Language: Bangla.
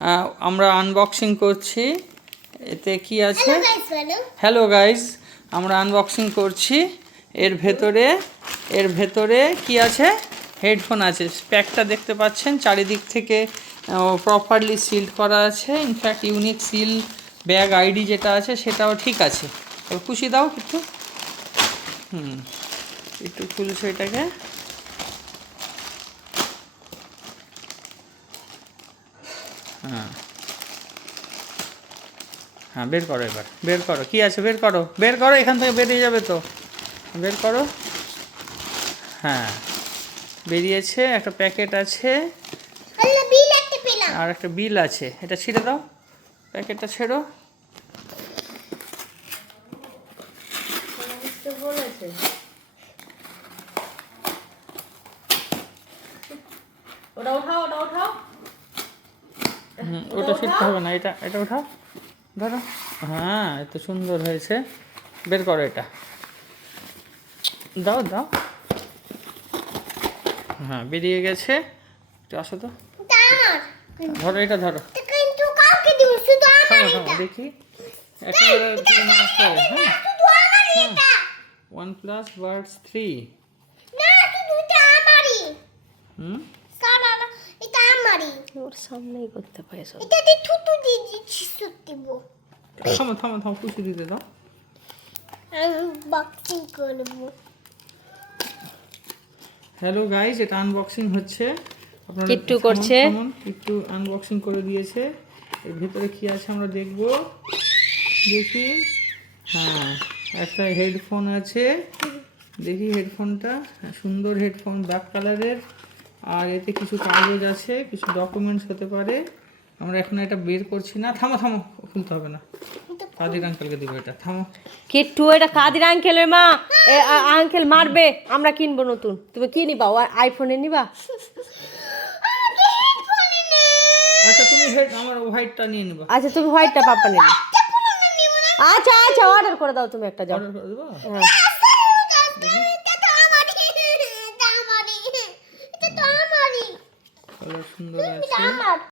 আমরা আনবক্সিং করছি। এতে কি আছে? হ্যালো গাইস, আমরা আনবক্সিং করছি। এর ভেতরে কি আছে? হেডফোন আছে। প্যাকটা দেখতে পাচ্ছেন, চারিদিক থেকে প্রপারলি সিল্ড করা আছে। In fact unique seal bag ID যেটা আছে সেটাও ঠিক আছে। খুশি দাও একটু। একটু খুলছে এটাকে। হ্যাঁ, বের করো, এবার বের করো কি আছে, বের করো এখান থেকে বেরিয়ে যাবে তো, বের করো। হ্যাঁ, বেরিয়েছে। একটা প্যাকেট আছে আর একটা বিল আছে। এটা ছিঁড়ে দাও, প্যাকেটটা ছেড়ো। ওটা ছিঁড়তে হবে না, এটা ওঠাও, ধরো। হ্যাঁ, এত সুন্দর হয়েছে। বের করো এটা, দাও। হ্যাঁ, বেরিয়ে গেছে। একটু আসো তো, ধরো এটা, ধরো। দেখি OnePlus Buds 3। ওর সামনেই করতে পারে সব। থামো, পুষে দিতে দাও। হ্যালো গাইস, এটা আনবক্সিং হচ্ছে। আপনারা কিট্টু করছে, একটু আনবক্সিং করে দিয়েছে। এর ভিতরে কি আছে আমরা দেখি। হ্যাঁ, একটা হেডফোন আছে। দেখি হেডফোনটা, সুন্দর হেডফোন, ব্ল্যাক কালারের। আর এতে কিছু কাগজ আছে, কিছু ডকুমেন্টস হতে পারে। আমরা এখন এটা বের করছি না। থামো, খুলতে হবে না। কাদির আঙ্কেলকে দিব এটা, থামো। কিট্টু এটা কাদির আঙ্কেলের মা। আঙ্কেল মারবে, আমরা কিনবো নতুন। তুমি কি নিবা? আইফোনে নিবা? আচ্ছা, তুমি আমার হোয়াইটটা নিয়ে নিবা। আচ্ছা, তুমি হোয়াইটটা পাপা নেবে। আচ্ছা, অর্ডার করে দাও তুমি একটা, যাও। অর্ডার করে দেবো। হ্যাঁ, সুন্দর আছে।